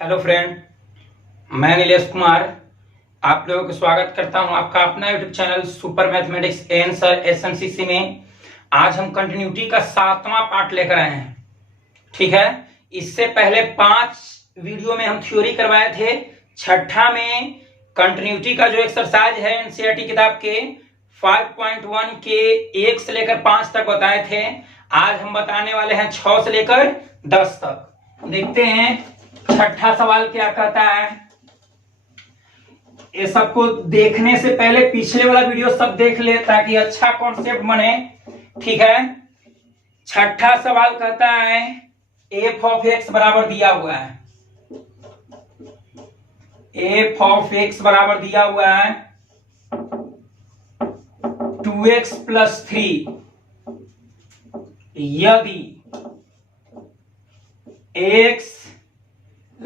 Hello friend, मैं नीलेश कुमार आप लोगों का स्वागत करता हूं आपका अपना YouTube channel super mathematics answer SMCC में। आज हम कंटिन्यूटी का 7वां पार्ट लेकर आए हैं। ठीक है, इससे पहले 5 वीडियो में हम थ्योरी करवाए थे। छठा में कंटिन्यूटी का जो एक्सरसाइज है एनसीईआरटी किताब के 5.1 के 1 से लेकर 5 तक बताए थे। आज हम बताने वाले हैं 6 से लेकर 10 तक। देखते हैं छठा सवाल क्या कहता है। ये सबको देखने से पहले पिछले वाला वीडियो सब देख ले ताकि अच्छा कॉन्सेप्ट बने। ठीक है, छठा सवाल कहता है एफ ऑफ एक्स बराबर दिया हुआ है। एफ ऑफ एक्स बराबर दिया हुआ है 2x + 3 यदि x <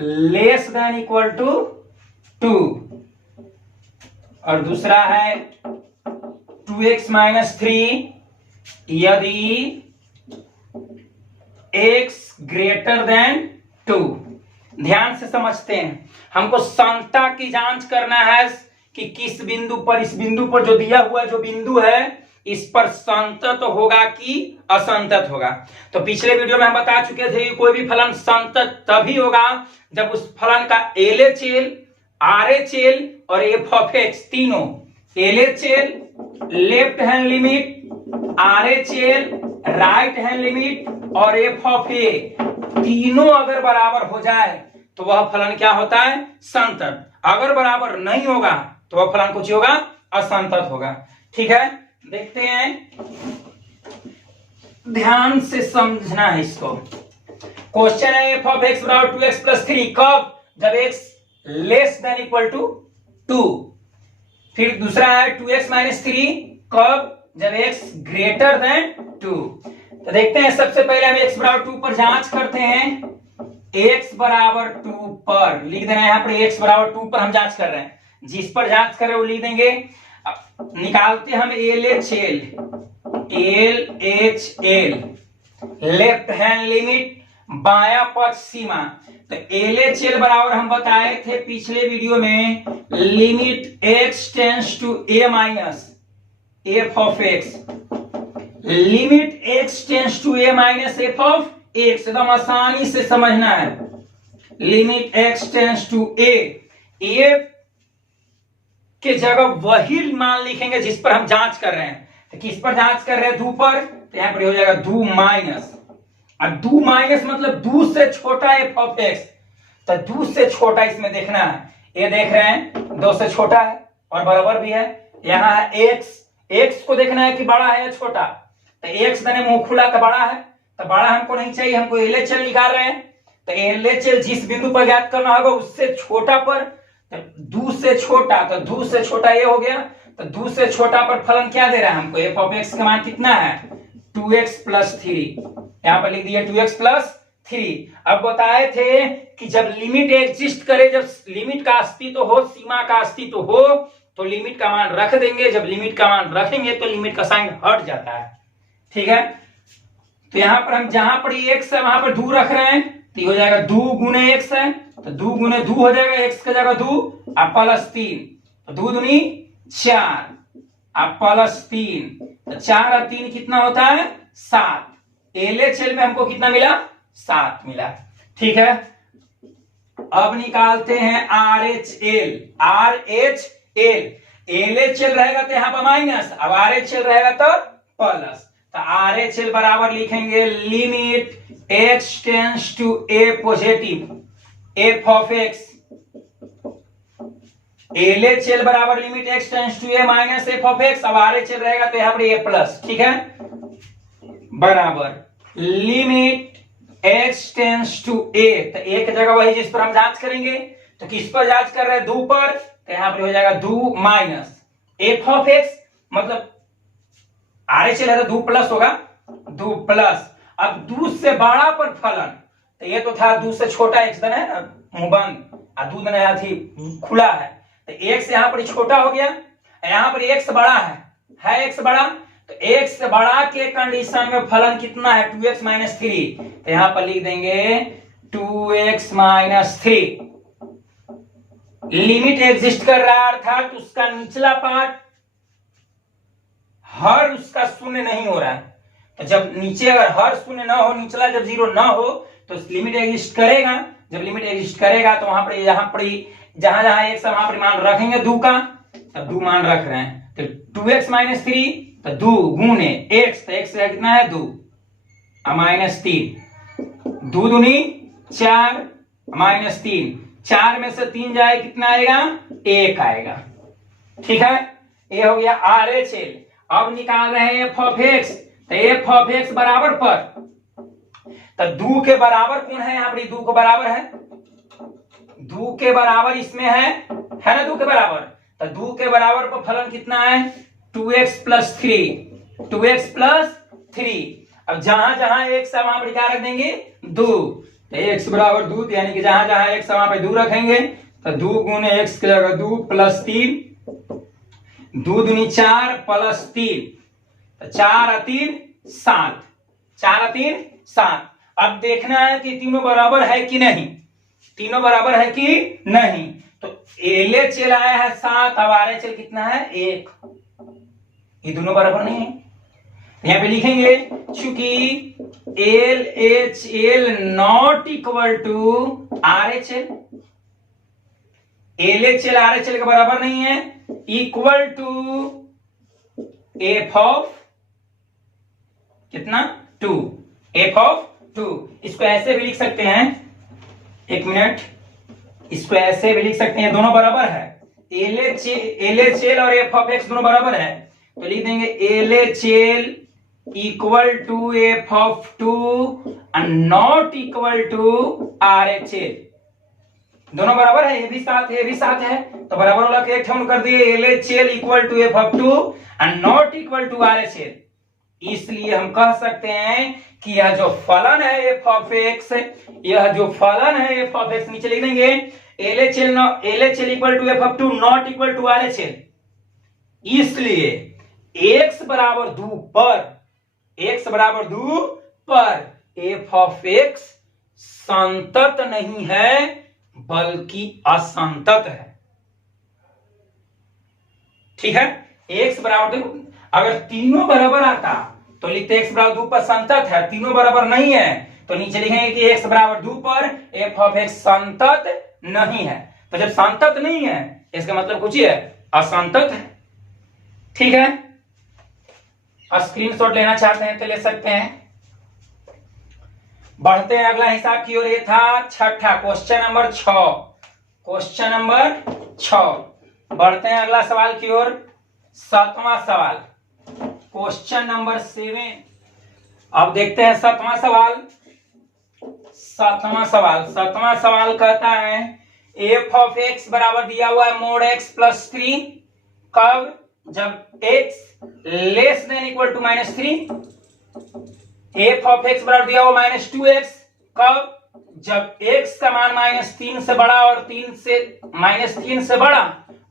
2 और दूसरा है 2x - 3 यदि x < 2। ध्यान से समझते हैं, हमको समता की जांच करना है कि किस बिंदु पर, इस बिंदु पर जो दिया हुआ जो बिंदु है इस पर संतत होगा कि असंतत होगा। तो पिछले वीडियो में हम बता चुके थे कि कोई भी फलन संतत तभी होगा जब उस फलन का LHL, RHL और f ऑफ x तीनों, LHL left hand limit, RHL right hand limit और f ऑफ a तीनों अगर बराबर हो जाए तो वह फलन क्या होता है? संतत। अगर बराबर नहीं होगा तो वह फलन कुछ होगा, असंतत होगा। ठीक है, देखते हैं, ध्यान से समझना है इसको। क्वेश्चन है f ऑफ x बराबर 2x + 3 कब? जब x < 2। फिर दूसरा है 2x - 3 कब? जब x < 2। तो देखते हैं, सबसे पहले हम x बराबर 2 पर जांच करते हैं। x बराबर 2 पर लिख देना है, यहां पर x बराबर 2 पर हम जांच कर रहे हैं। जिस पर जांच कर रहे हैं वो लिख देंगे। निकालते हम LHL लेफ्ट हैंड लिमिट, बायां पक्ष सीमा। तो LHL बराबर हम बताए थे पिछले वीडियो में, limit x → a - f of x, limit x → a - f of x। एकदम आसानी से समझना है, लिमिट x → a के जगह वही मान लिखेंगे जिस पर हम जांच कर रहे हैं। तो किस पर जांच कर रहे हैं? 2 पर, तो यहां पर हो जाएगा 2 और 2 मतलब 2 से छोटा f ऑफ x। तो 2 से छोटा इसमें देखना है, ये देख रहे हैं 2 से छोटा है और बराबर भी है। यहाँ है x को देखना है कि बड़ा है या छोटा। तो x मैंने मुंह खुला तो बड़ा है, तो बड़ा हमको नहीं चाहिए, हमको LHL निकाल रहे हैं। तो LHL जिस बिंदु पर ज्ञात करना होगा उससे छोटा पर, तो 2 से छोटा, तो 2 से छोटा ये हो गया। तो 2 से छोटा पर फलन क्या दे रहा है हमको? f ऑफ x का मान कितना है? 2x + 3। यहां पर लिख दिया 2x + 3। अब बताए थे कि जब लिमिट एग्जिस्ट करे, जब लिमिट का अस्तित्व हो, सीमा का अस्तित्व हो, तो लिमिट का मान रख देंगे। जब लिमिट का मान रखेंगे तो लिमिट का साइन हट जाता है। ठीक है, तो यहां पर हम जहां पर x है वहां पर 2 रख रहे हैं, तो ये हो जाएगा 2 × x है, तो 2 × 2 हो जाएगा, x का जगह 2 और +3, तो 2 दूनी 4 और +3, तो 4 और 3 कितना होता है? 7। LHL में हमको कितना मिला? 7 मिला। ठीक है, अब निकालते हैं RHL। LHL रहेगा तो यहां पर माइनस, अब RHL रहेगा तो प्लस। तो RHL बराबर लिखेंगे limit x → a positive f of x। LHL बराबर limit x → a - f of x। अब RHL रहेगा तो यहां पर a प्लस। ठीक है, बराबर लिमिट x → a। तो a की जगह वही जिस पर हम जांच करेंगे। तो किस पर जांच कर रहे हैं? 2 पर, तो यहां पर हो जाएगा 2 - f ऑफ x मतलब RHL है तो 2 प्लस होगा, 2 प्लस। अब 2 से बड़ा पर फलन, तो ये तो था 2 से छोटा x है ना, मुंह बंद, और 2 नया थी खुला है, तो x यहां पर छोटा हो गया, यहां पर x बड़ा है x बड़ा, तो x बड़ा के कंडीशन में फलन कितना है 2x - 3, तो यहां पर लिख देंगे 2x माइनस 3। लिमिट एग्जिस्ट कर रहा है अर्थात उसका निचला पार्ट हर उसका शून्य नहीं हो रहा है। तो जब नीचे अगर हर शून्य ना हो, निचला जब 0 ना हो तो लिमिट एग्जिस्ट करेगा। जब लिमिट एग्जिस्ट करेगा तो वहां पर यहाँ पर जहां जहां x वहां पर मान रखेंगे 2 का, तब 2 मान रख रहे हैं तो 2x माइनस 3 तो 2 गुने x, तो x कितना है 2 माइनस 3, 2 दूनी 4 माइनस 3, 4 में से 3 जाए कितना आएगा 1 आएगा। ठीक है, ये हो गया RHL। अब निकाल रहे हैं f ऑफ x, तो f ऑफ x बराबर पर तो 2 के बराबर कौन है यहाँ पर, 2 के बराबर है, 2 के बराबर इसमें है ना 2 के बराबर, तो 2 के बराबर पर फलन कितना है 2x प्लस 3, 2x प्लस 3। अब जहां जहां x है वहां पर क्या रख देंगे 2, तो x बराबर 2, यानी कि जहां जहां x है वहां पर 2 रखेंगे तो 2 गुने x की जगह 2 प्लस 3, 2 दूनी 4 प्लस 3, तो 4 और 3 7, 4 और 3 7। अब देखना है कि तीनों बराबर है कि नहीं, तीनों बराबर है कि नहीं। तो LHL आया है 7, अब RHL कितना है 1, ये दोनों बराबर नहीं है। यहां पे लिखेंगे चूंकि LHL not equal to RHL, LHL RHL के बराबर नहीं है, इक्वल टू f ऑफ कितना 2, f ऑफ 2। इसको ऐसे भी लिख सकते हैं, एक मिनट, इसको ऐसे भी लिख सकते हैं, दोनों बराबर है, LHL और f ऑफ x दोनों बराबर है, तो लिख देंगे LHL equal to f of 2 and not equal to RHL। दोनों बराबर है, ये भी 7 है, ये भी 7 है, तो बराबर वाला एक हम कर दिए LHL equal to f of 2 and not equal to RHL। इसलिए हम कह सकते हैं कि यह जो फलन है f ऑफ x, यह जो फलन है f ऑफ x, नीचे लिख देंगे LHL equal to f of 2 not equal to RHL। इसलिए x बराबर 2 पर, x बराबर 2 पर f ऑफ x संतत नहीं है बल्कि असंतत है। ठीक है, x बराबर 2, अगर तीनों बराबर आता तो लिखते x बराबर 2 पर संतत है, तीनों बराबर नहीं है तो नीचे लिखेंगे कि x बराबर 2 पर f ऑफ x संतत नहीं है। तो जब संतत नहीं है इसका मतलब कुछ ही है, असंतत है। ठीक है, स्क्रीनशॉट लेना चाहते हैं तो ले सकते हैं। बढ़ते हैं अगला हिसाब की ओर, ये था छठा, क्वेश्चन नंबर 6, क्वेश्चन नंबर 6। बढ़ते हैं अगला सवाल की ओर, 7वां सवाल, क्वेश्चन नंबर 7। अब देखते हैं 7वां सवाल। 7वां सवाल कहता है f ऑफ x बराबर दिया हुआ है मोड x प्लस 3, कब, जब x less than equal to minus 3। f of x बराबर दिया हुआ माइनस 2x, कब, जब x का मान माइनस 3 से बड़ा और माइनस 3 से बड़ा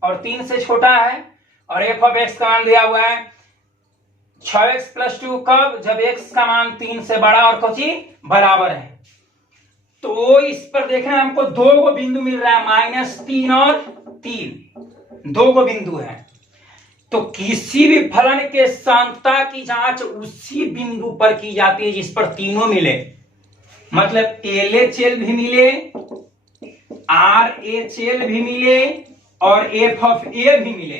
और 3 से छोटा है। और f ऑफ x का मान दिया हुआ है 6x प्लस 2, कब, जब x का मान 3 से बड़ा और कुछ बराबर है। तो इस पर देखना हमको 2 बिंदु मिल रहा है, माइनस 3 और 3, 2 बिंदु है। तो किसी भी फलन के संतता की जांच उसी बिंदु पर की जाती है जिस पर तीनों मिले, मतलब LHL भी मिले, RHL भी मिले और f ऑफ a भी मिले।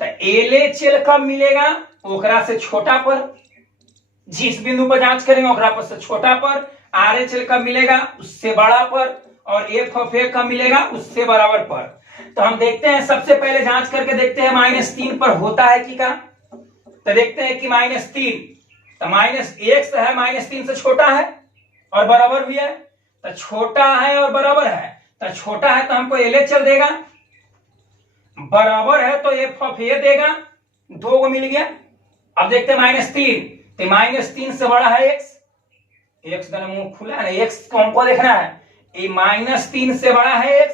तो LHL कब मिलेगा, ओकरा से छोटा पर, जिस बिंदु पर जांच करेंगे ओकरा पर से छोटा पर। RHL कब मिलेगा, उससे बड़ा पर। और f ऑफ a कब मिलेगा, उससे बराबर पर। तो हम देखते हैं, सबसे पहले जांच करके देखते हैं माइनस 3 पर होता है कि क्या। तो देखते हैं कि माइनस 3, तो माइनस x है, माइनस 3 से छोटा है और बराबर भी है, तो छोटा है और बराबर है, तो छोटा है तो हमको LHL देगा, बराबर है तो f ऑफ a देगा, 2 को मिल गया। अब देखते हैं माइनस 3, तो माइनस 3 से बड़ा है x का मुंह खुला है, x को हमको देखना है, ये माइनस 3 से बड़ा है x,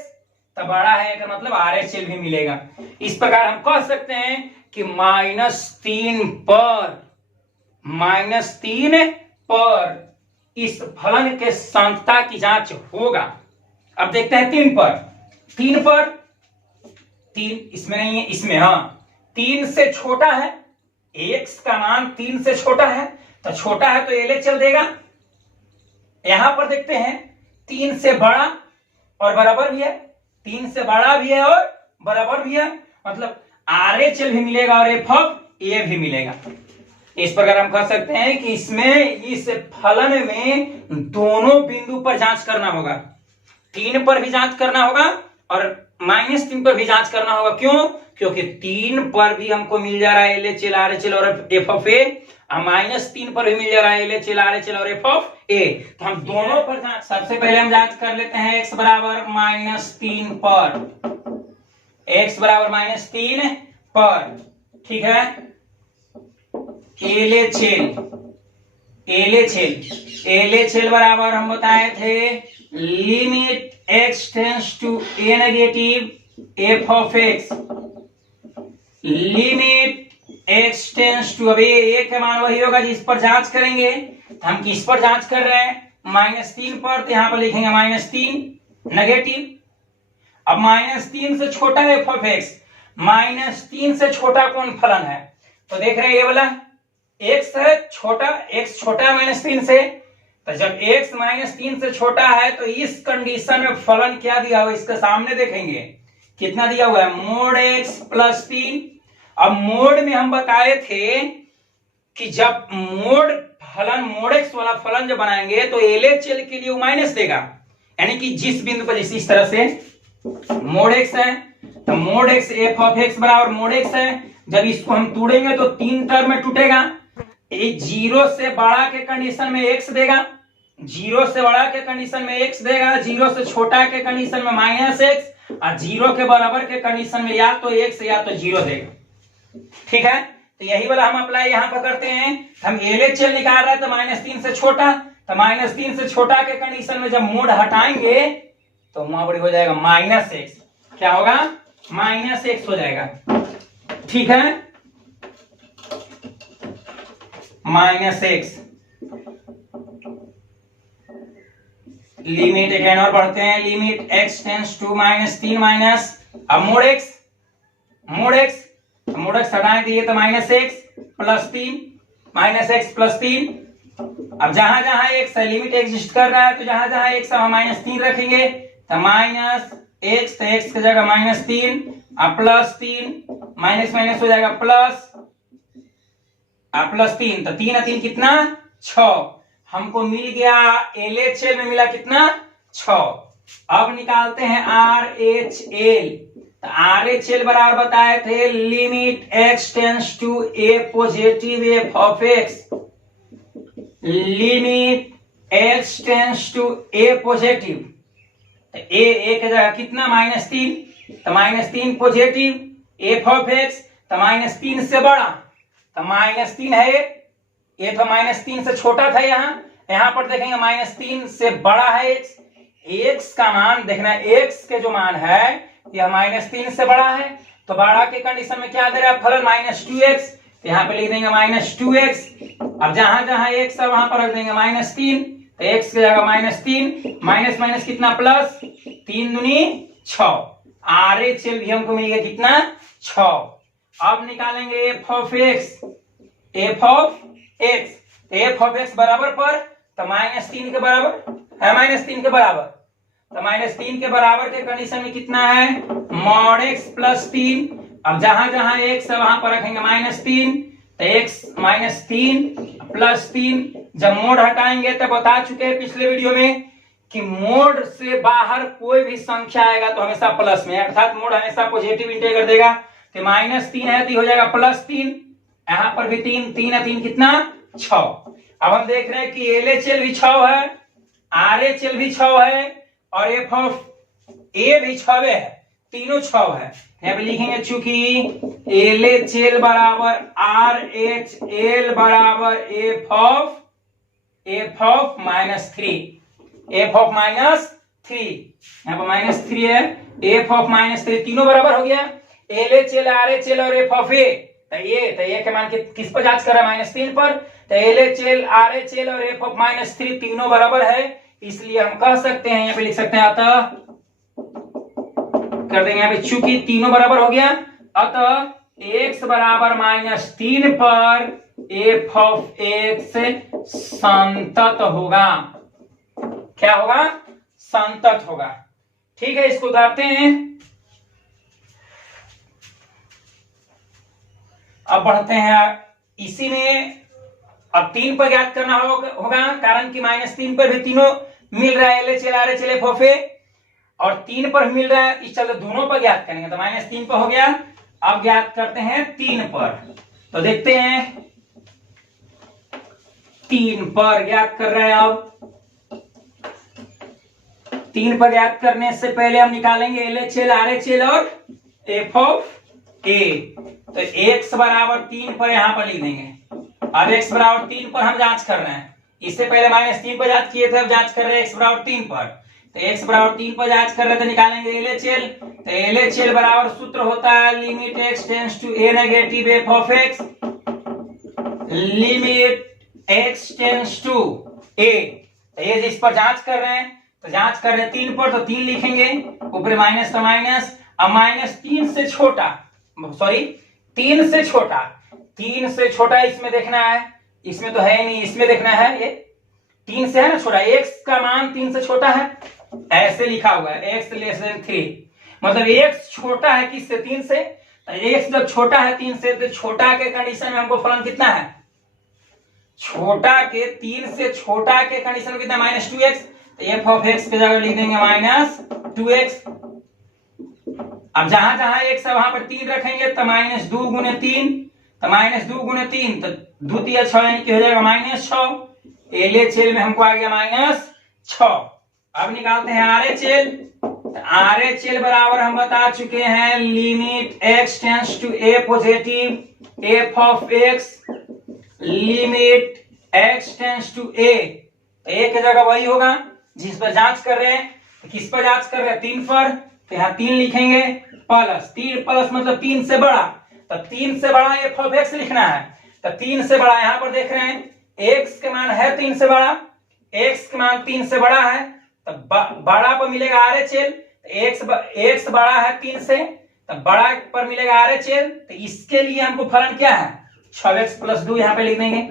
तो बड़ा है का मतलब RHL भी मिलेगा। इस प्रकार हम कह सकते हैं कि माइनस 3 पर इस फलन के सांख्यता की जांच होगा। अब देखते हैं 3 पर। 3 इसमें नहीं है, इसमें हाँ 3 से छोटा है, x का मान 3 से छोटा है, तो छोटा है तो एले चल देगा। यहां पर देखते हैं 3 से बड़ा और बराबर भी है, 3 से बड़ा भी है और बराबर भी है, मतलब RHL भी मिलेगा और f ऑफ a भी मिलेगा। इस प्रकार हम कह सकते हैं कि इसमें इस फलन में दोनों बिंदु पर जांच करना होगा, 3 पर भी जांच करना होगा और -3 पर भी जांच करना होगा। क्यों? क्योंकि 3 पर भी हमको मिल जा रहा है LHL RHL और f ऑफ a, और -3 पर भी मिल जा रहा है LHL RHL और f ऑफ a। तो हम दोनों पर जांच, सबसे पहले हम जांच कर लेते हैं x बराबर -3 पर, x बराबर -3 पर, ठीक है। LHL बराबर हम बताए थे limit x tends to a negative f of x, limit x tends to, अब ये a का मान वही होगा जिस पर जांच करेंगे। हम किस पर जांच कर रहे हैं? -3 पर, तो यहां पर लिखेंगे -3 नेगेटिव। अब -3 से छोटा f ऑफ x, -3 से छोटा कौन फलन है? तो देख रहे हैं ये वाला x है छोटा, x छोटा है -3 से, तो जब x -3 से छोटा है तो इस कंडीशन में फलन क्या दिया हुआ है इसके सामने देखेंगे, कितना दिया हुआ है? Mode x plus 3। अब मोड में हम बताए थे कि जब मोड x वाला फलन जब बनाएंगे तो LHL के लिए वो माइनस देगा, यानी कि जिस बिंदु पर, इस तरह से मोड x है तो mode x f of x बराबर मोड x है। जब इसको हम तोड़ेंगे तो 3 टर्म में टूटेगा, 0 से बड़ा के कंडीशन में x देगा, 0 से बड़ा के कंडीशन में x देगा, 0 से छोटा के कंडीशन में -x, और 0 के बराबर के कंडीशन में या तो x या तो 0 देगा, ठीक है। तो यही वाला हम अप्लाई यहाँ पर करते हैं। हम LHL निकाल रहे हैं तो -3 से छोटा, तो -3 से छोटा के कंडीशन में जब मोड हटाएंगे तो वहां पर हो जाएगा -x, क्या होगा? -x हो जाएगा, ठीक है, -x। लिमिट एक और पढ़ते हैं, limit x tends to -3 minus, अब मोड x हटाए दिए तो -x प्लस 3, -x प्लस 3। अब जहां जहां x है, लिमिट एग्जिस्ट कर रहा है तो जहां जहां x हम -3 रखेंगे तो -x, तो x की जगह -3 और प्लस 3, माइनस माइनस हो जाएगा प्लस, प्लस 3, तो 3 और 3 कितना? 6। हमको मिल गया LHL में मिला कितना? 6। अब निकालते हैं RHL। तो RHL बराबर बताए थे limit x tends to a positive f of x, limit x tends to a positive, तो a की जगह कितना? -3, तो -3 पॉजिटिव, f ऑफ x, तो -3 से बड़ा, तो -3 है ये, तो -3 से छोटा था, यहाँ पर देखेंगे -3 से बड़ा है x का मान देखना, x के जो मान है यह -3 से बड़ा है, तो बड़ा के कंडीशन में क्या दे रहा है फलन? -2x, तो यहाँ पे लिख देंगे -2x। अब जहां जहां x है वहां पर रख देंगे -3, तो x की जगह -3, माइनस माइनस कितना? प्लस, 3 दूनी 6। RHL भी हमको मिल गया कितना? 6। अब निकालेंगे f of x, f of x बराबर पर, तो -3 के बराबर है, -3 के बराबर, तो -3 के बराबर के कंडीशन में कितना है? mod x plus 3। अब जहां जहां x है वहां पर रखेंगे -3, तो x -3 प्लस 3। जब मोड हटाएंगे तब बता चुके हैं पिछले वीडियो में कि मोड से बाहर कोई भी संख्या आएगा तो हमेशा प्लस में, अर्थात मोड हमेशा पॉजिटिव इंटीग्रल देगा। तो -3 है तो हो जाएगा +3, यहां पर भी 3, 3 है 3 कितना? 6। अब हम देख रहे हैं कि LHL भी 6 है, RHL भी 6 है और f ऑफ a भी 6 है, तीनों 6 है। यहाँ पे लिखेंगे चूंकि LHL बराबर RHL बराबर f ऑफ -3, f ऑफ -3, यहाँ पर -3 है, f ऑफ -3 तीनों बराबर हो गया, LHL RHL और f ऑफ a। तो ये के मान किस पर जांच कर रहा है? -3 पर। तो LHL RHL और f ऑफ -3 तीनों बराबर है, इसलिए हम कह सकते हैं, यहाँ पे लिख सकते हैं अतः कर देंगे यहाँ पे, चूंकि तीनों बराबर हो गया अतः x बराबर -3 पर f ऑफ x संतत होगा। क्या होगा? संतत होगा। ठीक है, इसको उतारते हैं। अब बढ़ते हैं इसी में, अब 3 पर ज्ञात करना होगा, कारण कि -3 पर भी तीनों मिल रहा है, LHL RHL f of a, और 3 पर मिल रहा है, इस चलते दोनों पर ज्ञात करेंगे, तो -3 पर हो गया। अब ज्ञात करते हैं 3 पर, तो देखते हैं 3 पर ज्ञात कर रहे हैं। अब 3 पर ज्ञात करने से पहले हम निकालेंगे LHL RHL और f ऑफ a, तो x बराबर 3 पर यहां पर लिख देंगे। अब x बराबर 3 पर हम जांच कर रहे हैं, इससे पहले -3 पर जांच किए थे, अब जांच कर रहे हैं x बराबर 3 पर, तो x बराबर 3 पर जांच कर रहे थे, निकालेंगे LHL, तो LHL बराबर सूत्र होता है limit x tends to a negative f of x, limit x tends to a, ये इस पर जांच कर रहे हैं, तो जांच कर रहे हैं 3 पर, तो 3 लिखेंगे, ऊपर माइनस तो माइनस, अब -3 से छोटा, सॉरी 3 से छोटा, 3 से छोटा इसमें देखना है, इसमें तो है नहीं, इसमें देखना है, ये 3 से है ना छोटा, x का मान 3 से छोटा है, ऐसे लिखा हुआ है x लेस देन 3, मतलब x छोटा है किससे? 3 से, x जब छोटा है 3 से, तो छोटा के कंडीशन में हमको फलन कितना है? छोटा के 3 से छोटा के कंडीशन में कितना? -2x, तो f ऑफ x पे जगह लिख देंगे -2x। अब जहां जहां x है वहां पर 3 रखेंगे, तो -2 गुने 3, तो -2 गुने 3, तो 2 3 6 यानी कि हो जाएगा -6, LHL में हमको आ गया -6। अब निकालते हैं RHL, तो RHL बराबर हम बता चुके हैं limit x tends to a positive f of x, limit x tends to a, तो a की जगह वही होगा जिस पर जांच कर रहे हैं, तो किस पर जांच कर रहे हैं? 3 पर, तो यहाँ 3 लिखेंगे, प्लस 3 प्लस मतलब 3 से बड़ा, तो 3 से बड़ा f ऑफ x लिखना है, तो 3 से बड़ा, यहाँ पर देख रहे हैं x के मान है 3 से बड़ा, x के मान 3 से बड़ा है, तो बड़ा पर मिलेगा RHL, x बड़ा है 3 से, तो बड़ा पर मिलेगा RHL, तो इसके लिए हमको फलन क्या है? 6x + 2 यहाँ पे लिख देंगे।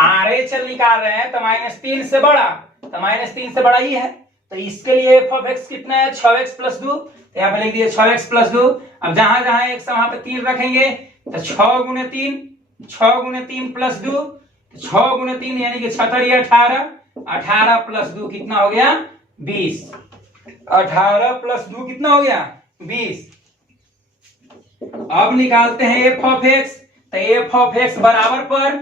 RHL निकाल रहे हैं तो -3 से बड़ा, तो -3 से बड़ा ही है, तो इसके लिए f ऑफ x कितना है? 6x + 2, तो यहाँ पे लिख दिए 6x + 2। अब जहां जहां x वहां पे 3 रखेंगे, तो 6 गुने 3 + 2, 6 गुने 3 यानी कि 6 × 18, 18 + 2 कितना हो गया? 20, 18 + 2 कितना हो गया? 20। अब निकालते हैं f ऑफ x, तो f ऑफ x बराबर पर,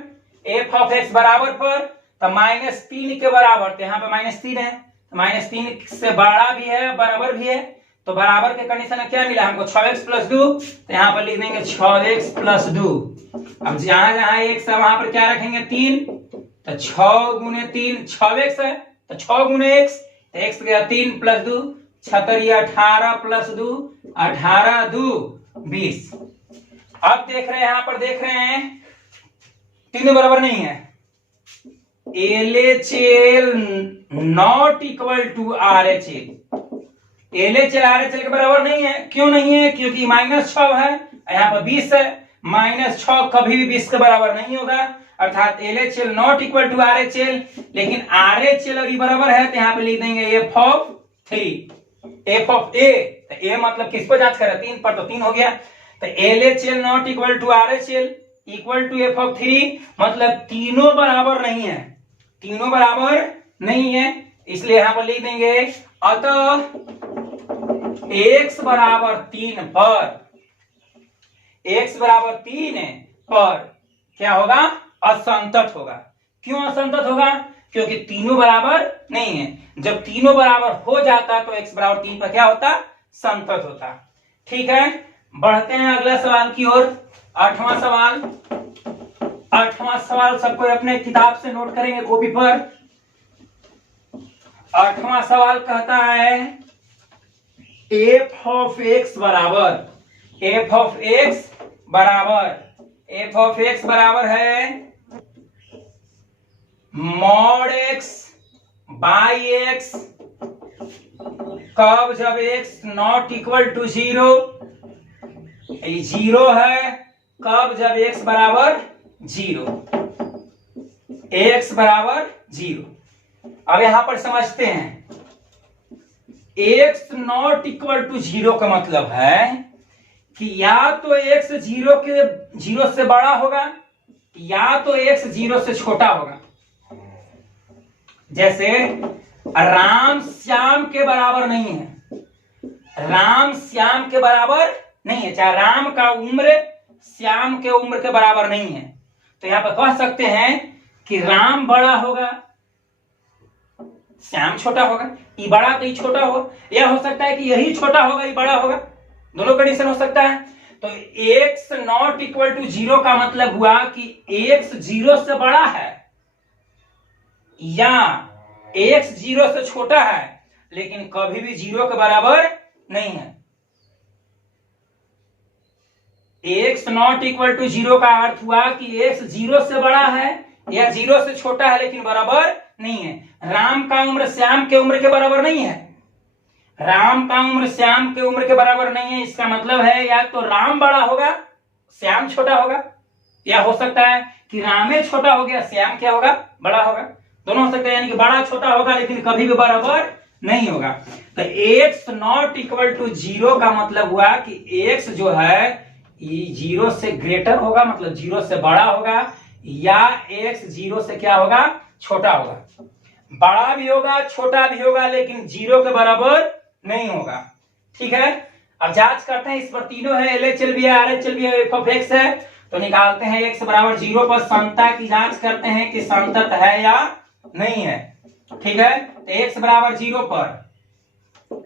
f ऑफ x बराबर पर, तो -3 के बराबर, तो यहाँ पे -3 है, तो -3 से बड़ा भी है बराबर भी है, तो बराबर के कंडीशन में क्या मिला हमको? 6x + 2, तो यहाँ पर लिख देंगे 6x + 2। अब जहां जहां x है वहां पर क्या रखेंगे? 3, तो 6 गुने 3 6x है, तो 6 गुने x, तो x गया 3 + 2, 6 × 18 + 2, 18 × 2 20। अब देख रहे हैं, यहां पर देख रहे हैं तीनों बराबर नहीं है, LHL not equal to RHL, LHL RHL के बराबर नहीं है। क्यों नहीं है? क्योंकि -6 है, यहाँ पर 20 है, -6 कभी भी 20 के बराबर नहीं होगा, अर्थात LHL not equal to RHL। लेकिन RHL अगर बराबर है तो यहाँ पे लिख देंगे f of 3, f of a, तो a मतलब किस पर जांच कर रहे हैं? 3 पर, तो 3 हो गया, तो LHL not equal to RHL equal to f of 3, मतलब तीनों बराबर नहीं है, तीनों बराबर नहीं है, इसलिए यहां पर लिख देंगे अतः x बराबर 3 पर, x बराबर 3 पर क्या होगा? असंतत होगा। क्यों असंतत होगा? क्योंकि तीनों बराबर नहीं है। जब तीनों बराबर हो जाता तो x बराबर 3 पर क्या होता? संतत होता। ठीक है, बढ़ते हैं अगला सवाल की ओर। 8वां सवाल, 8वां सवाल सबको अपने किताब से नोट करेंगे कॉपी पर। 8वां सवाल कहता है f ऑफ x बराबर, f ऑफ x बराबर, f ऑफ x बराबर है मॉड एक्स बाई एक्स कब, जब x not equal to zero, zero है कब, जब एक्स बराबर जीरो, एक्स बराबर जीरो। अब यहां पर समझते हैं, x not equal to zero का मतलब है कि या तो एक्स जीरो से बड़ा होगा या तो एक्स जीरो से छोटा होगा। जैसे राम श्याम के बराबर नहीं है, राम श्याम के बराबर नहीं है, चाहे राम का उम्र श्याम के उम्र के बराबर नहीं है, तो यहां पर कह सकते हैं कि राम बड़ा होगा श्याम छोटा होगा, ये बड़ा तो ये छोटा होगा, यह हो सकता है कि यही छोटा होगा ये बड़ा होगा, दोनों कंडीशन हो सकता है। तो x not equal to zero का मतलब हुआ कि x जीरो से बड़ा है या x जीरो से छोटा है लेकिन कभी भी जीरो के बराबर नहीं है। x not equal to zero का अर्थ हुआ कि x जीरो से बड़ा है या जीरो से छोटा है लेकिन बराबर नहीं है। राम का उम्र श्याम के उम्र के बराबर नहीं है, राम का उम्र श्याम के उम्र के बराबर नहीं है, इसका मतलब है या तो राम बड़ा होगा श्याम छोटा होगा, या हो सकता है कि रामे छोटा हो गया श्याम क्या होगा बड़ा होगा, दोनों हो सकते हैं, यानी कि बड़ा छोटा होगा लेकिन कभी भी बराबर नहीं होगा। तो x not equal to zero का मतलब हुआ कि x जो है ये जीरो से ग्रेटर होगा, मतलब जीरो से बड़ा होगा, या x जीरो से क्या होगा छोटा होगा, बड़ा भी होगा छोटा भी होगा लेकिन जीरो के बराबर नहीं होगा। ठीक है, अब जांच करते हैं, इस पर तीनों है, LHL भी है, RHL भी है, f of x है, तो निकालते हैं x बराबर जीरो पर समता की जांच करते हैं कि संतत है या नहीं है। ठीक है, तो x बराबर जीरो पर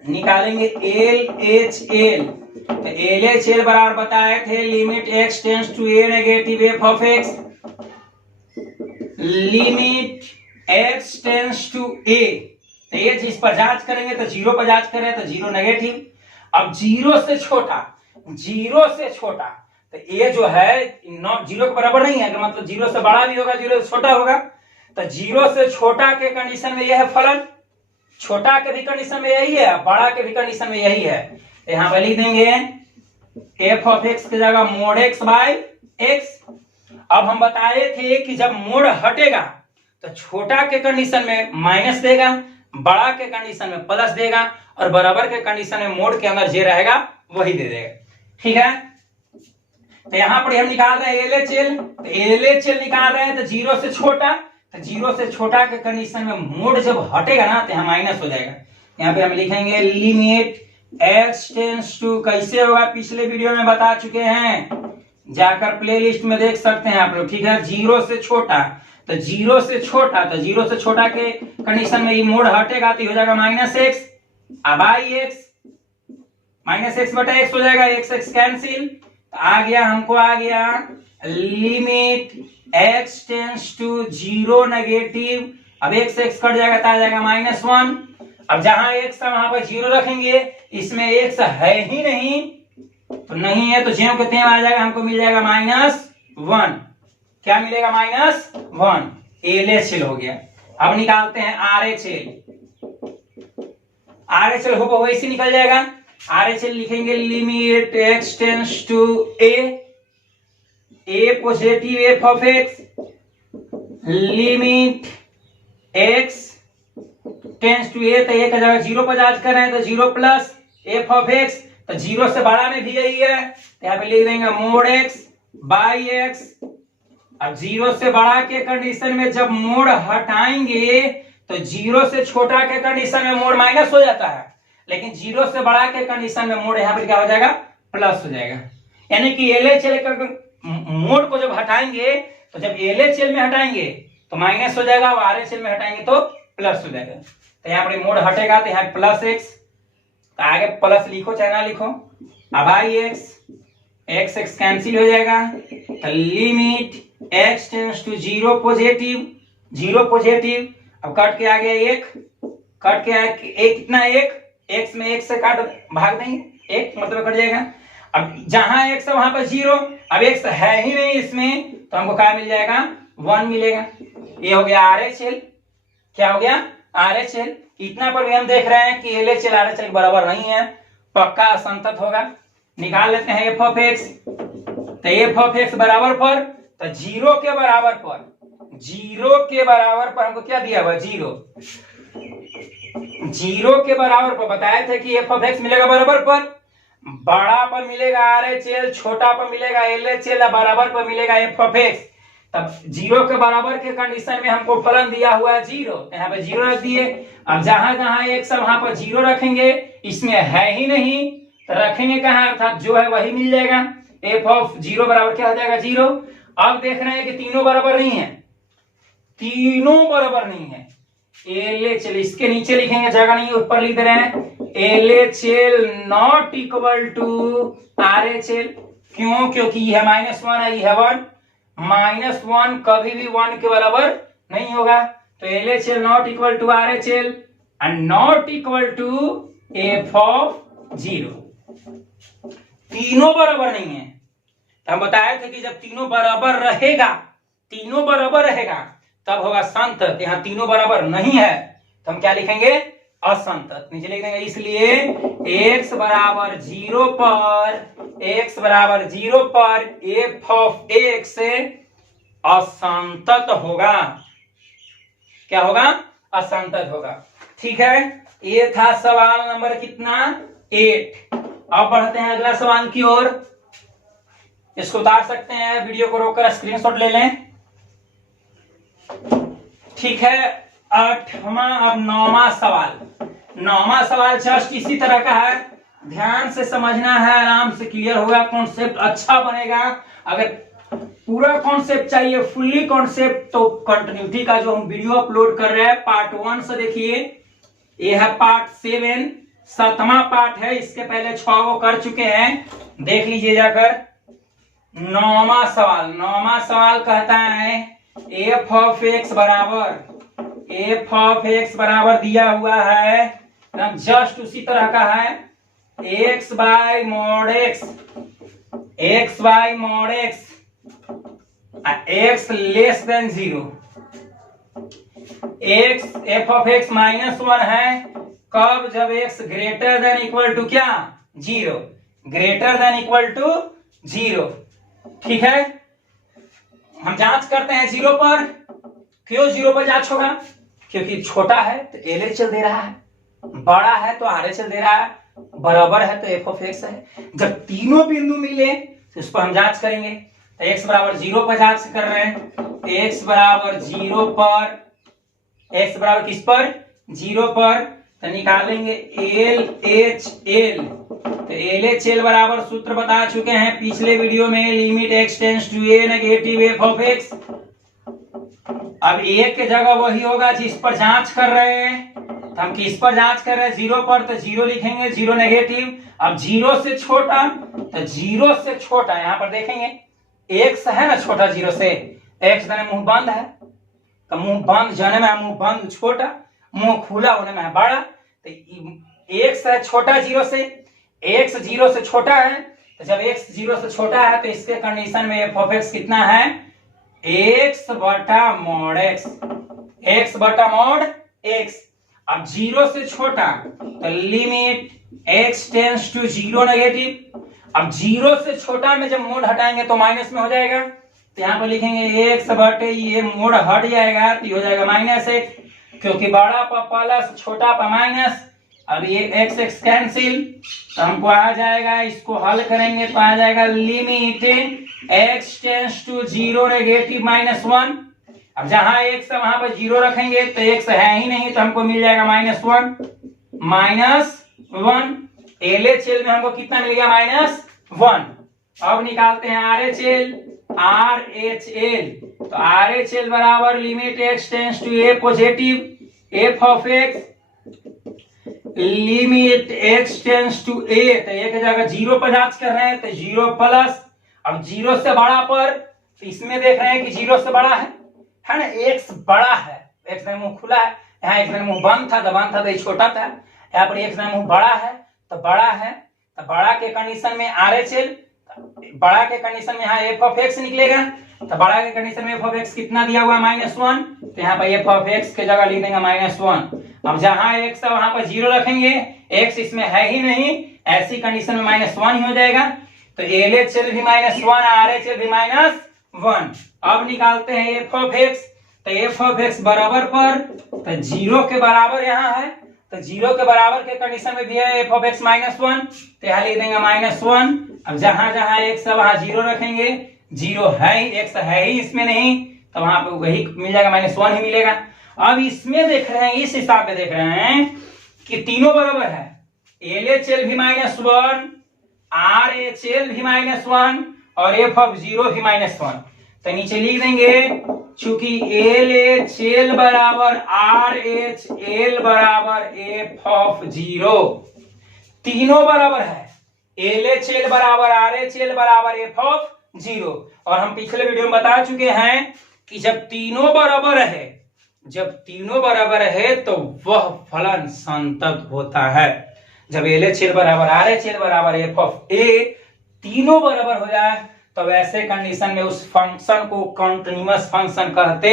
निकालेंगे LHL, तो LHL बराबर बताए थे limit x tends to a negative f of x, limit x tends to a, तो ये जिस पर जांच करेंगे तो जीरो पर जांच करें तो जीरो नेगेटिव। अब जीरो से छोटा, जीरो से छोटा, तो ये जो है नॉट जीरो के बराबर नहीं है, तो मतलब जीरो से बड़ा भी होगा जीरो से छोटा होगा, तो जीरो से छोटा के कंडीशन में यह है फलन, छोटा के भी कंडीशन में यही है, बड़ा के भी कंडीशन में यही है। तो यहां पर लिख देंगे f ऑफ x की जगह मोड x बाय x। अब हम बताए थे कि जब मोड हटेगा तो छोटा के कंडीशन में माइनस देगा, बड़ा के कंडीशन में प्लस देगा, और बराबर के कंडीशन में मोड के अंदर जे रहेगा वही दे देगा। ठीक है, तो यहां पर हम निकाल रहे हैं LHL, तो LHL निकाल रहे हैं तो जीरो से छोटा, तो जीरो से छोटा के कंडीशन में मोड जब हटेगा ना तो यहाँ माइनस हो जाएगा। यहाँ पे हम लिखेंगे लिमिट x टेंड्स टू, कैसे होगा पिछले वीडियो में बता चुके हैं, जाकर प्लेलिस्ट में देख सकते हैं आप लोग। ठीक है, जीरो से छोटा, तो जीरो से छोटा, तो जीरो से छोटा के कंडीशन में ये मोड हटेगा तो हो जाएगा माइनस एक्स, अब आई एक्स, माइनस एक्स बटा एक्स हो जाएगा, एक्स एक्स कैंसिल, आ गया हमको आ गया limit x tends to zero negative, अब एक्स एक्स कट जाएगा तो आ जाएगा माइनस वन। अब जहां एक्स है वहां पर जीरो रखेंगे, इसमें एक्स है ही नहीं तो नहीं है, तो ज्यों के त्यों आ जाएगा, हमको मिल जाएगा माइनस वन। क्या मिलेगा माइनस वन, LHL हो गया। अब निकालते हैं RHL, RHL हो वैसे निकल जाएगा, RHL लिखेंगे limit x tends to a positive f of x, limit x tends to a, तो a का जगह जीरो पर जांच कर रहे हैं तो zero plus f of x, तो जीरो से बड़ा में भी यही है, तो यहाँ पे लिख देंगे मोड x बाई x। अब जीरो से बड़ा के कंडीशन में जब मोड हटाएंगे तो जीरो से छोटा के कंडीशन में मोड माइनस हो जाता है, लेकिन जीरो से बड़ा के कंडीशन में मोड यहाँ पे क्या हो जाएगा प्लस हो जाएगा। यानी कि LHL का मोड को जब हटाएंगे तो जब LHL में हटाएंगे तो माइनस हो जाएगा और RHL में हटाएंगे तो प्लस हो जाएगा। तो यहाँ पर मोड हटेगा तो यहाँ प्लस एक्स, तो आगे प्लस लिखो चाहे ना लिखो, अब आई एक्स, एक्स एक्स कैंसिल हो जाएगा, तो limit x tends to zero positive, zero positive, अब कट के आ गया एक, कट के आ एक, कितना एक, x में एक से काट भाग देंगे एक मतलब कट जाएगा। अब जहां x है वहां पर जीरो, अब x है ही नहीं इसमें तो हमको क्या मिल जाएगा वन मिलेगा। ये हो गया आर एच एल, क्या हो गया आर एच एल। इतना पर भी हम देख रहे हैं कि L H L R H L बराबर नहीं है, पक्का असंतत होगा। निकाल लेते हैं एफ ऑफ एक्स, तो एफ ऑफ एक्स बराबर पर, तो जीरो के बराबर पर, जीरो के बराबर पर हमको क्या दिया हुआ जीरो, जीरो के बराबर पर बताए थे कि एफ ऑफ एक्स मिलेगा बराबर पर, बड़ा पर मिलेगा आर एच एल, छोटा पर मिलेगा एल एच एल, बराबर पर मिलेगा एफ ऑफ एक्स। तब जीरो के बराबर के कंडीशन में हमको फलन दिया हुआ है जीरो, यहाँ पे जीरो रख दिए। अब जहां जहां एक्स वहां पर जीरो रखेंगे, इसमें है ही नहीं तो रखेंगे कहां, अर्थात जो है वही मिल जाएगा। एफ ऑफ जीरो बराबर क्या हो जाएगा जीरो। अब देख रहे हैं कि तीनों बराबर नहीं है, तीनों बराबर नहीं है। एल एच एल इसके नीचे लिखेंगे, जगह नहीं ऊपर लिख दे रहे हैं, L H L not equal to R H L. क्यों, क्योंकि यह -1 है, यह 1, -1 कभी भी 1 के बराबर नहीं होगा। तो L H L not equal to R H L and not equal to F of zero. तीनों बराबर नहीं है। तो हम बताए थे कि जब तीनों बराबर रहेगा, तीनों बराबर रहेगा तब होगा संतत। यहाँ तीनों बराबर नहीं है तो हम क्या लिखेंगे असंतत, नीचे लिख देंगे। इसलिए x बराबर जीरो पर, x बराबर जीरो पर एफ ऑफ एक्स असंतत होगा। क्या होगा असंतत होगा। ठीक है, ये था सवाल नंबर कितना 8। अब बढ़ते हैं अगला सवाल की ओर। इसको उतार सकते हैं, वीडियो को रोककर स्क्रीनशॉट ले लें। ठीक है, 8वां अब 9वां सवाल। 9वां सवाल जस्ट इसी तरह का है, ध्यान से समझना है, आराम से क्लियर होगा, कॉन्सेप्ट अच्छा बनेगा। अगर पूरा कॉन्सेप्ट चाहिए, फुल्ली कॉन्सेप्ट, तो कंटिन्यूटी का जो हम वीडियो अपलोड कर रहे हैं पार्ट 1 से देखिए। ये है पार्ट 7, 7वां पार्ट है, इसके पहले 6 वो कर चुके हैं, देख लीजिए जाकर। 9वां सवाल, 9वां सवाल कहता है एफ ऑफ एक्स बराबर, एफ ऑफ एक्स बराबर दिया हुआ है जस्ट उसी तरह का है, X by mod x, X by mod x, X less than zero. X F of X -1 है कब, जब X greater than equal to क्या zero, greater than equal to zero. ठीक है, हम जांच करते हैं जीरो पर। क्यों जीरो पर जांच होगा, क्योंकि छोटा है तो एल एच एल दे रहा है, बड़ा है तो आर एच एल दे रहा है, बराबर है तो एफ ऑफ एक्स है। जब तीनों बिंदु मिले तो उस पर हम जांच करेंगे। तो एक्स बराबर जीरो पर जांच कर रहे हैं, एक्स बराबर जीरो पर, एक्स बराबर किस पर जीरो पर, तो निकालेंगे एल एच एल। तो एल एच एल बराबर सूत्र बता चुके हैं पिछले वीडियो में, limit x tends to A negative F of x. अब एक के जगह वही होगा जिस पर जांच कर रहे हैं, तो हम किस पर जांच कर रहे हैं जीरो पर, तो जीरो लिखेंगे, जीरो नेगेटिव। अब जीरो से छोटा, तो जीरो से छोटा यहां पर देखेंगे एक्स है ना छोटा जीरो से, एक्स यानी मुंह बंद है, तो मुंह बंद जाने में है मुंह बंद छोटा, मुंह खुला होने में है बड़ा। तो एक्स है छोटा जीरो से, एक्स जीरो से छोटा है, तो जब एक्स जीरो से छोटा है तो इसके कंडीशन में एफ ऑफ एक्स कितना है, एक्स बटा मॉड एक्स, एक्स बटा मॉड एक्स। अब जीरो से छोटा तो limit x tends to zero negative. अब जीरो से छोटा में जब मोड हटाएंगे तो माइनस में हो जाएगा, तो यहाँ पर लिखेंगे एक्स बटे, ये मोड हट जाएगा तो ये हो जाएगा -1, क्योंकि बड़ा पर प्लस छोटा पर माइनस। अब ये एक्स एक्स कैंसिल, तो हमको आ जाएगा, इसको हल करेंगे तो आ जाएगा limit x tends to zero negative -1। अब जहां एक्स है वहां पर जीरो रखेंगे तो एक्स है ही नहीं, तो हमको मिल जाएगा -1। एल एच एल में हमको कितना मिल गया -1। अब निकालते हैं R H L, R H L, तो आर एच एल बराबर limit x tends to A positive F of X, limit x tends to A, तो एक जगह जीरो पर जांच कर रहे हैं तो जीरो प्लस, अब जीरो से बड़ा पर, तो इसमें देख रहे हैं कि जीरो से बड़ा है ना, एक्स बड़ा है, एक्स में मुंह खुला है, यहाँ एक्स में मुंह बंद था तो ये छोटा था, यहाँ पर एक्स में मुंह बड़ा है तो बड़ा है, तो बड़ा के कंडीशन में आर एच एल, बड़ा के कंडीशन में यहाँ एफ ऑफ एक्स निकलेगा, तो बड़ा के कंडीशन में एफ ऑफ एक्स कितना दिया हुआ है -1, तो यहाँ पर एफ ऑफ एक्स के जगह लिख देंगे -1। अब जहां एक्स है वहां पर 0 रखेंगे, एक्स इसमें है ही नहीं, ऐसी कंडीशन में -1 ही हो जाएगा, तो LHL भी -1, RHL भी -1। अब निकालते हैं एफ ऑफ एक्स, तो एफ ऑफ एक्स बराबर पर, तो 0 के बराबर यहाँ है, तो 0 के बराबर के कंडीशन में भी है एफ ऑफ एक्स -1, तो यहाँ लिख देंगे -1। अब जहां जहां एक्स है वहां 0 रखेंगे, 0 है ही, एक्स है ही इसमें नहीं, तो वहां पे वही मिल जाएगा, -1 ही मिलेगा। अब इसमें देख रहे हैं, इस हिसाब में देख रहे हैं कि तीनों बराबर है, LHL भी -1, RHL भी -1 और एफ ऑफ 0 भी -1, तो नीचे लिख देंगे चूंकि LHL बराबर RHL बराबर एफ ऑफ 0, तीनों बराबर है, LHL बराबर RHL बराबर एफ ऑफ 0। और हम पिछले वीडियो में बता चुके हैं कि जब तीनों बराबर है तो वह फलन संतत होता है। जब LHL बराबर RHL बराबर एफ ऑफ ए तीनों बराबर हो जाए तो वैसे कंडीशन में उस फंक्शन को कंटीन्यूअस फंक्शन कहते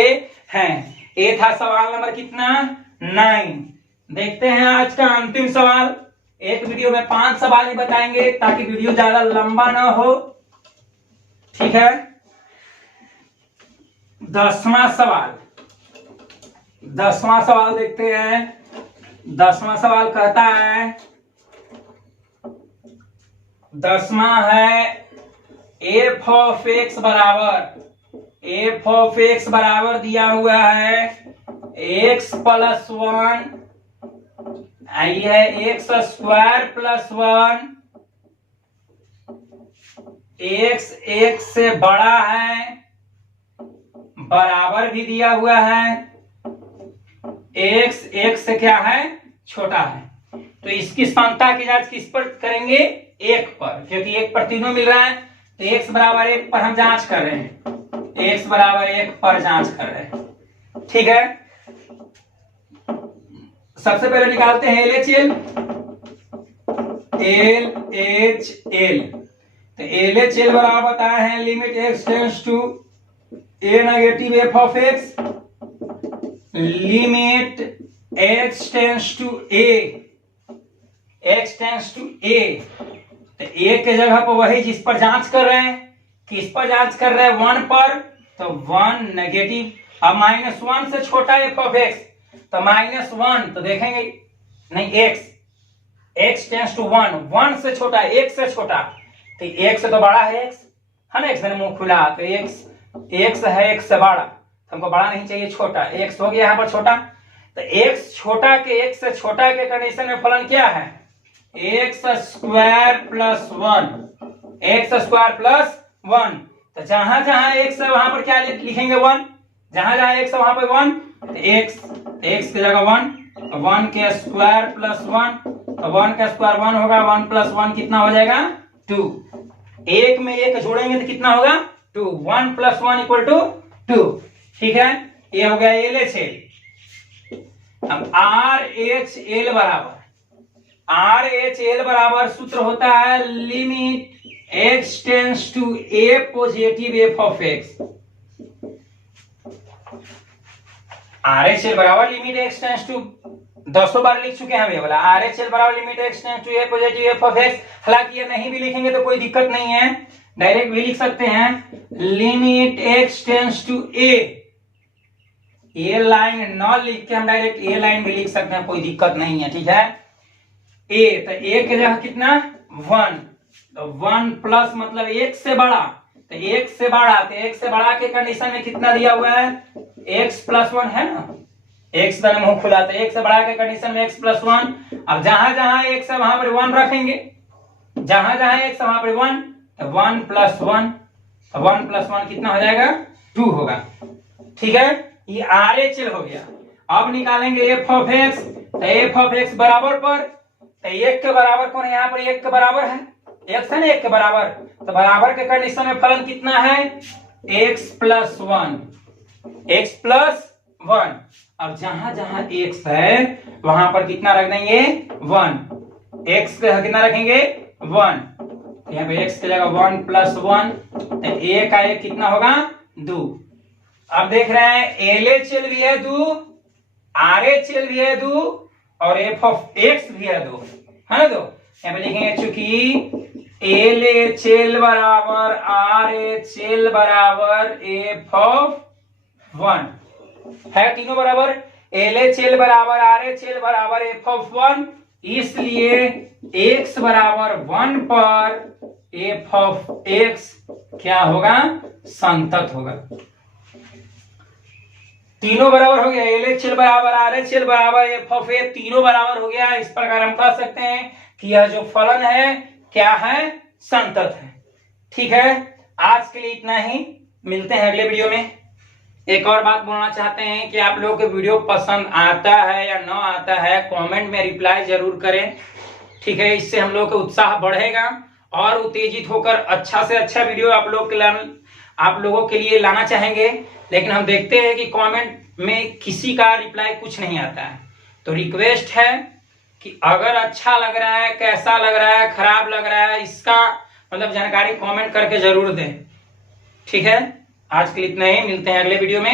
हैं। ये था सवाल नंबर कितना, 9। देखते हैं आज का अंतिम सवाल। एक वीडियो में 5 सवाल ही बताएंगे ताकि वीडियो ज्यादा लंबा ना हो, ठीक है। 10वां सवाल देखते हैं। 10वां सवाल कहता है, 10वां है एफ ऑफ एक्स बराबर दिया हुआ है x प्लस 1, ये है x square plus 1, x x से बड़ा है, बराबर भी दिया हुआ है, x x से क्या है, छोटा है। तो इसकी समता की जांच किस पर करेंगे, 1 पर, क्योंकि 1 पर तीनों मिल रहा है, तो x बराबर 1 पर हम जांच कर रहे हैं, x बराबर 1 पर जांच कर रहे हैं, ठीक है। सबसे पहले निकालते हैं LHL। तो LHL बराबर बताया है limit x tends to a negative f of x, limit x tends to a, तो a के जगह पर वही जिस पर जांच कर रहे हैं, किस पर जांच कर रहे हैं, 1 पर, तो 1 नेगेटिव। अब -1 से छोटा f ऑफ x, तो -1, तो देखेंगे नहीं, x टेंड्स टू 1 से छोटा, 1 से छोटा, तो 1 से तो बड़ा है x, है ना, x मैंने मुंह खुला, तो x है 1 से बड़ा, तो हमको बड़ा नहीं चाहिए, छोटा, x हो गया यहाँ पर छोटा, तो x छोटा के 1 से छोटा के कंडीशन में फलन क्या है, x स्क्वायर प्लस 1, तो जहां जहां x है वहां पर क्या लिखेंगे, 1, जहां जहां x है वहां पर 1, तो x की जगह 1 के स्क्वायर प्लस 1, तो 1 का स्क्वायर 1 होगा, 1 प्लस 1 कितना हो जाएगा, 2। 1 में 1 जोड़ेंगे तो कितना होगा, 2, 1 प्लस 1 इक्वल टू 2, ठीक है। ये हो गया LHL। अब RHL बराबर सूत्र होता है limit x tends to a positive f of x। RHL बराबर लिमिट x टेंड्स टू, 200 बार लिख चुके हैं हम ये वाला, RHL बराबर limit x tends to a positive f of x। हालांकि ये नहीं भी लिखेंगे तो कोई दिक्कत नहीं है, डायरेक्ट भी लिख सकते हैं, limit x tends to a, ये लाइन न लिख के हम डायरेक्ट ये लाइन भी लिख सकते हैं, कोई दिक्कत नहीं है, ठीक है। a, तो a के जगह कितना, 1, तो 1 प्लस मतलब 1 से बड़ा, तो 1 से बड़ा, तो 1 से बड़ा के कंडीशन में कितना दिया हुआ है, x प्लस 1 है ना, x मैंने मुंह खुला, तो 1 से बड़ा के कंडीशन में x प्लस 1। अब जहां जहां x है वहां पर 1 रखेंगे, जहां जहां x है वहां पर 1, तो 1 प्लस 1, तो 1 प्लस 1 कितना हो जाएगा, 2 होगा, ठीक है। ये RHL हो गया। अब निकालेंगे f ऑफ x, तो f ऑफ x बराबर पर, तो 1 के बराबर कौन है, यहाँ पर 1 के बराबर है, x है ना 1 के बराबर, तो बराबर के कंडीशन में फलन कितना है, x प्लस 1। अब जहां जहां x है वहां पर कितना रख देंगे, 1, x कितना रखेंगे, 1, यहाँ पे x की जगह 1 + 1, तो a का a कितना होगा 2। अब देख रहे हैं LHL भी है 2, RHL भी है 2 और f ऑफ x भी है 2, है ना। तो यहाँ पे लिखेंगे चूंकि LHL बराबर RHL बराबर f ऑफ 1 है, तीनों बराबर। LHL बराबर RHL बराबर f ऑफ 1, इसलिए x बराबर 1 पर f ऑफ x क्या होगा, संतत होगा। तीनों बराबर हो गया, LHL बराबर RHL बराबर f ऑफ a, तीनों बराबर हो गया। इस प्रकार हम कह सकते हैं कि यह जो फलन है क्या है, संतत है। ठीक है, आज के लिए इतना ही, मिलते हैं अगले वीडियो में। एक और बात बोलना चाहते हैं कि आप लोगों को वीडियो पसंद आता है या न आता है, कमेंट में रिप्लाई जरूर करें। ठीक है, इससे हम लोग का उत्साह बढ़ेगा और उत्तेजित होकर अच्छा से अच्छा वीडियो आप लोगों के लिए लाना चाहेंगे। लेकिन हम देखते हैं कि कमेंट में किसी का रिप्लाई कुछ नहीं आता है। तो रिक्वेस्ट है कि अगर अच्छा लग रहा है, कैसा लग रहा है, खराब लग रहा है, इसका मतलब जानकारी कमेंट करके जरूर दें। ठीक है, आज के लिए इतना ही, मिलते हैं अगले वीडियो में।